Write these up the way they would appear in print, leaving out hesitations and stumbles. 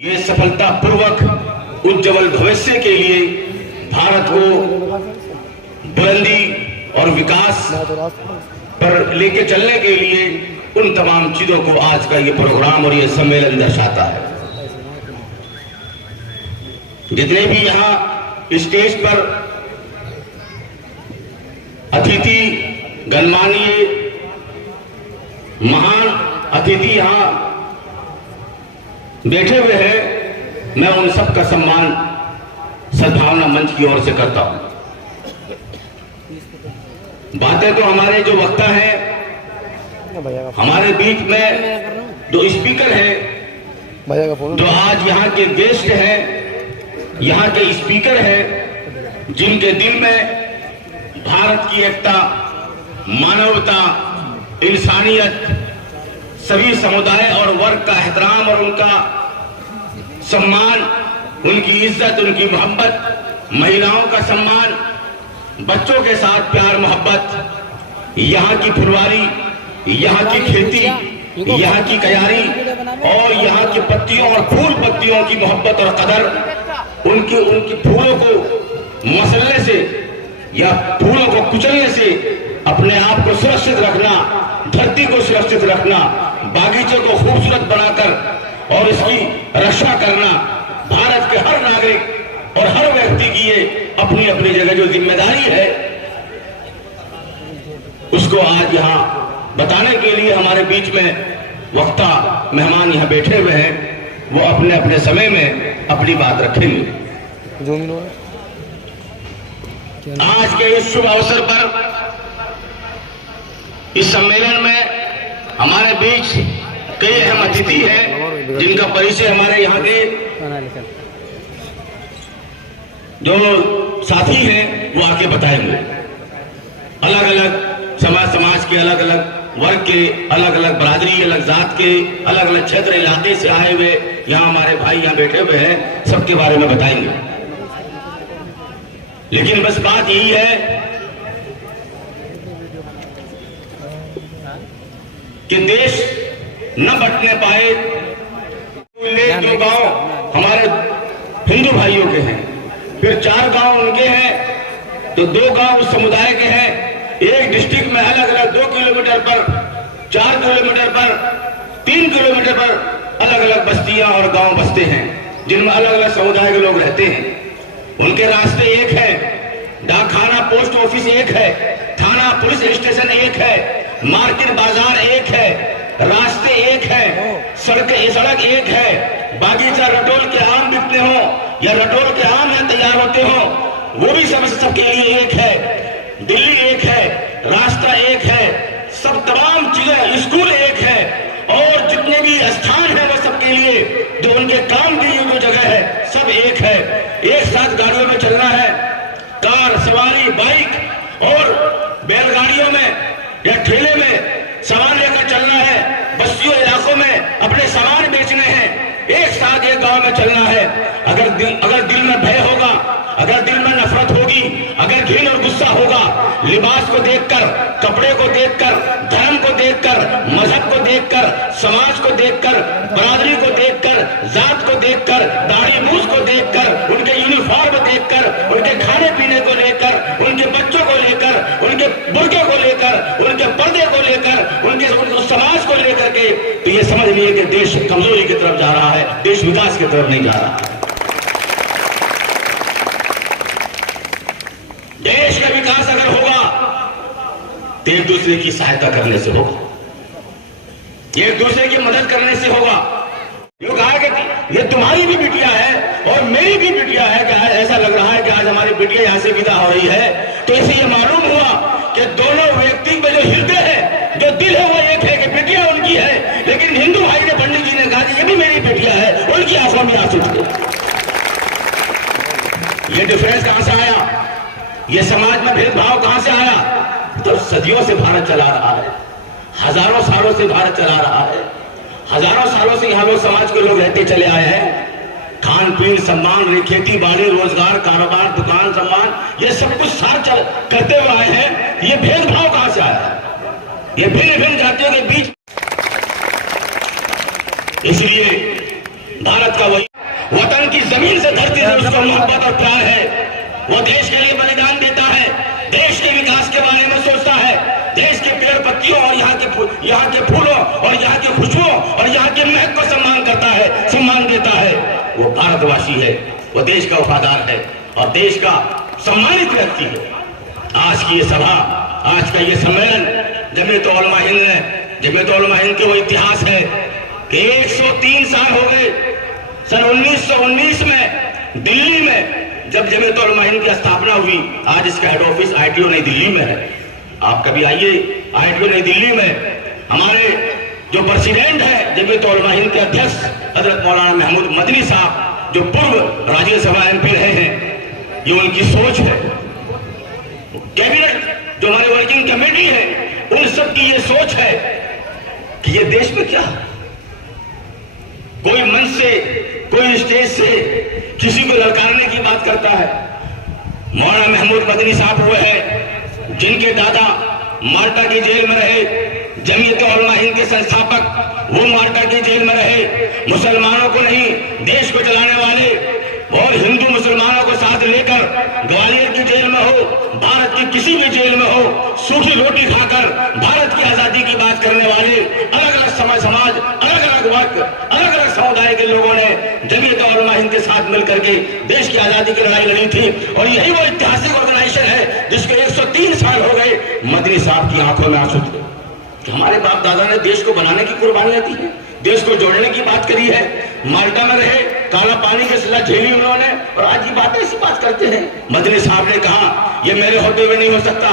ये सफलतापूर्वक उज्जवल भविष्य के लिए भारत को बुलंदी और विकास पर लेके चलने के लिए उन तमाम चीजों को आज का ये प्रोग्राम और ये सम्मेलन दर्शाता है। जितने भी यहाँ स्टेज पर अतिथि गणमान्य महान अतिथि यहाँ बैठे हुए हैं, मैं उन सब का सम्मान सद्भावना मंच की ओर से करता हूं। बातें तो हमारे जो वक्ता है, हमारे बीच में जो स्पीकर है, जो आज यहाँ के गेस्ट हैं, यहाँ के स्पीकर हैं, जिनके दिल में भारत की एकता, मानवता, इंसानियत, सभी समुदाय और वर्ग का एहतराम और उनका सम्मान, उनकी इज्जत, उनकी मोहब्बत, महिलाओं का सम्मान, बच्चों के साथ प्यार मोहब्बत, यहाँ की फुलवारी, यहाँ की खेती, यहाँ की कयारी और यहाँ की पत्तियों और फूल पत्तियों की मोहब्बत और कदर, उनकी फूलों को मसलने से या फूलों को कुचलने से अपने आप को सुरक्षित रखना, धरती को सुरक्षित रखना, बागीचे को खूबसूरत बनाकर और इसकी रक्षा करना भारत के हर नागरिक और हर व्यक्ति की ये अपनी अपनी जगह जो जिम्मेदारी है, उसको आज यहाँ बताने के लिए हमारे बीच में वक्ता मेहमान यहाँ बैठे हुए हैं। वो अपने अपने समय में अपनी बात रखेंगे। आज के इस शुभ अवसर पर इस सम्मेलन में हमारे बीच कई अहम अतिथि हैं, जिनका परिचय हमारे यहाँ के जो साथी हैं वो आके बताएंगे। अलग अलग समाज के अलग अलग वर्ग के, अलग अलग बरादरी, अलग जात के, अलग अलग क्षेत्र इलाके से आए हुए यहाँ हमारे भाई यहाँ बैठे हुए हैं, सबके बारे में बताएंगे। लेकिन बस बात यही है कि देश न बंटने पाए। जो गांव हमारे हिंदू भाइयों के हैं, फिर 4 गांव उनके हैं, तो 2 गांव उस समुदाय के हैं। एक डिस्ट्रिक्ट में अलग अलग 2 किलोमीटर पर, 4 किलोमीटर पर, 3 किलोमीटर पर अलग अलग बस्तियां और गांव बसते हैं, जिनमें अलग अलग समुदाय के लोग रहते हैं। उनके रास्ते एक है, डाकखाना पोस्ट ऑफिस एक है, थाना पुलिस स्टेशन एक है, मार्केट बाजार एक है, रास्ते एक है, सड़क एक है, बागीचा रटोल के आम बिकते हो या रटोल के आम है तैयार होते हो, वो भी सबके लिए एक है। दिल्ली एक है, रास्ता एक है, सब तमाम चीजें, स्कूल एक है और जितने भी स्थान है वो सबके लिए जो उनके काम की जो जगह है सब एक है। एक साथ गाड़ियों में चलना है, कार सवारी, बाइक और बैलगाड़ियों में या ठेले में सामान लेकर चलना है, बस्तियों इलाकों में अपने सामान बेचने हैं, एक साथ एक गांव में चलना है। अगर दिल में भय होगा, अगर दिल में नफरत होगी, अगर घिन और गुस्सा होगा, लिबास को देखकर, कपड़े को देखकर, धर्म को देखकर, मजहब को देखकर, समाज को देखकर, बरादरी को देखकर, जात को देखकर, दाढ़ी मूछ को देखकर, उनके यूनिफॉर्म देखकर, उनके खाने पीने को लेकर, उनके बच्चों को लेकर, उनके बुर्के को लेकर, उनके पर्दे को लेकर, उनके समाज को लेकर के, तो ये समझ लीजिए कि देश कमजोरी की तरफ जा रहा है, देश विकास की तरफ नहीं जा रहा है। देश का विकास अगर होगा तो एक दूसरे की सहायता करने से होगा, एक दूसरे की मदद करने से होगा। जो कहा कि ये तुम्हारी भी बिटिया है और मेरी भी बिटिया है, कि आज ऐसा लग रहा है कि आज हमारी बिटिया यहां से विदा हो रही है, तो इसे ये मालूम हुआ कि दोनों व्यक्ति में जो हृदय है, जो दिल है, वो एक है कि बिटिया उनकी है। लेकिन हिंदू भाई ने, पंडित जी ने कहा कि ये भी मेरी बिटिया है, उनकी आंखों में आंसू थे। ये डिफरेंस कहां से आया? ये समाज में भेदभाव कहां से आया? तो सदियों से भारत चला रहा है, हजारों सालों से भारत चला रहा है, हजारों सालों से यहाँ लोग समाज के लोग रहते चले आए हैं। खान पीन, सम्मान, खेती बाड़ी, रोजगार, कारोबार, दुकान, सम्मान, ये सब कुछ साथ करते हुए आए हैं। ये भेदभाव कहां से आया? ये भिन्न जातियों के बीच। इसलिए भारत का वही वतन की जमीन से धरती से उसको मोहब्बत और प्यार है। वो देश के लिए बलिदान देता है, देश के विकास के बारे में सोचता है, देश के पेड़ पत्तियों और यहाँ के फूलों और यहाँ की खुशबुओं और यहाँ के महक को सम्मान करता है, सम्मान देता है। वो भारतवासी है, वो देश का वफादार है और देश का सम्मानित व्यक्ति है। आज की ये सभा, आज का ये सम्मेलन जमीयत उलमा हिंद ने, जमीयत उलमा हिंद के वो इतिहास है कि 103 साल हो गए। सन 1919 में दिल्ली में जब जमीयत उलमा हिंद की स्थापना हुई, आज इसका हेड ऑफिस ITO नई दिल्ली में है। आप कभी आइए, ITO नई दिल्ली में हमारे जो प्रेसिडेंट है जमीयत उलमा हिंद के अध्यक्ष हजरत मौलाना महमूद मदनी साहब, जो पूर्व राज्यसभा MP रहे हैं, ये उनकी सोच है। कैबिनेट जो हमारी वर्किंग कमेटी है, उन सब की ये सोच है कि ये देश में क्या, कोई मंच से, कोई स्टेज से किसी को ललकारने की बात करता है। मौलाना महमूद मदनी साहब वो है जिनके दादा माल्टा की जेल में रहे, जमीयत उलमा हिंद के संस्थापक वो माल्टा की जेल में रहे। मुसलमानों को नहीं, देश को चलाने वाले और हिंदू मुसलमानों को साथ लेकर ग्वालियर की जेल में हो, भारत की किसी भी जेल में हो, सूखी रोटी खाकर भारत की आजादी की बात करने वाले अलग अलग समाज, अलग अलग वर्ग, अलग अलग समुदाय के लोगों ने जमीयत उलमा हिंद के साथ मिलकर के देश की आजादी की लड़ाई लड़ी थी। और यही वो ऐतिहासिक ऑर्गेनाइजेशन है जिसके 103 साल हो गए। मदनी साहब की आंखों में आंसू थे कि हमारे बाप दादा ने देश को बनाने की कुर्बानियां दी है, देश को जोड़ने की बात करी है। माल्टा में रहे, काला पानी की सजा झेली उन्होंने, और आज की बात ऐसी बात करते हैं। मदनी साहब ने कहा ये मेरे होते हुए नहीं हो सकता।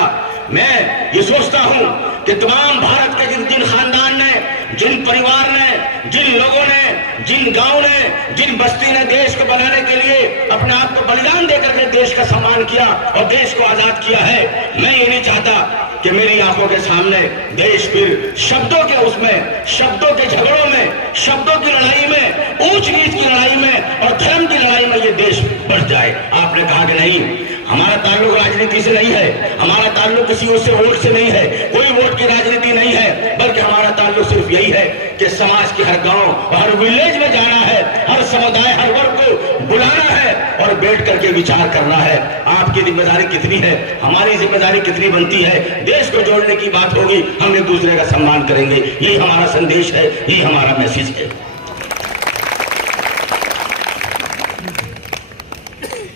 मैं ये सोचता हूं कि तमाम भारत के जिन खानदान ने, जिन परिवार ने, जिन लोगों ने, जिन गांव ने, जिन बस्ती ने देश को बनाने के लिए अपने आप को बलिदान देकर के देश का सम्मान किया और देश को आजाद किया है, मैं ये नहीं चाहता कि मेरी आंखों के सामने देश फिर शब्दों के उसमें, शब्दों के झगड़ों में, शब्दों की लड़ाई में, ऊंच नीच की लड़ाई में और धर्म की लड़ाई में ये देश बढ़ जाए। आपने कहा कि नहीं, हमारा ताल्लुक राजनीति से नहीं है, हमारा ताल्लुक किसी उससे वोट से नहीं है, कोई वोट की राजनीति नहीं है, बल्कि हमारा ताल्लुक सिर्फ यही है कि समाज के हर गांव, हर विलेज में जाना है, हर समुदाय, हर वर्ग को बुलाना है और बैठ करके विचार करना है। आपकी जिम्मेदारी कितनी है, हमारी जिम्मेदारी कितनी बनती है। देश को जोड़ने की बात होगी, हम एक दूसरे का सम्मान करेंगे। यही हमारा संदेश है, यही हमारा मैसेज है।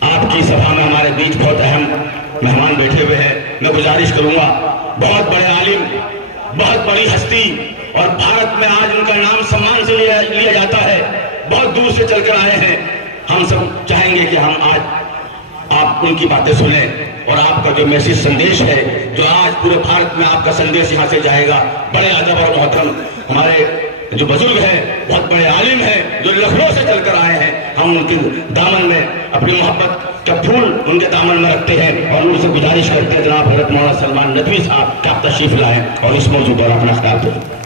आपकी सभा में हमारे बीच बहुत अहम मेहमान बैठे हुए हैं। मैं गुजारिश करूंगा, बहुत बड़े आलिम, बहुत बड़ी हस्ती, और भारत में आज उनका नाम सम्मान से लिया जाता है, बहुत दूर से चलकर आए हैं। हम सब चाहेंगे कि हम आज आप उनकी बातें सुने और आपका जो मैसेज संदेश है, जो आज पूरे भारत में आपका संदेश यहाँ से जाएगा। बड़े अदब और मोहतरम हमारे जो बुजुर्ग हैं, बहुत बड़े आलिम हैं, जो लखनऊ से चलकर आए हैं, हम उनके दामन में अपनी मोहब्बत का फूल उनके दामन में रखते हैं और उनसे गुजारिश करते हैं जनाब हजरत मौलाना सलमान नदवी साहब आप तशरीफ लाएं और इस मौजूद पर अपना खिताब दें।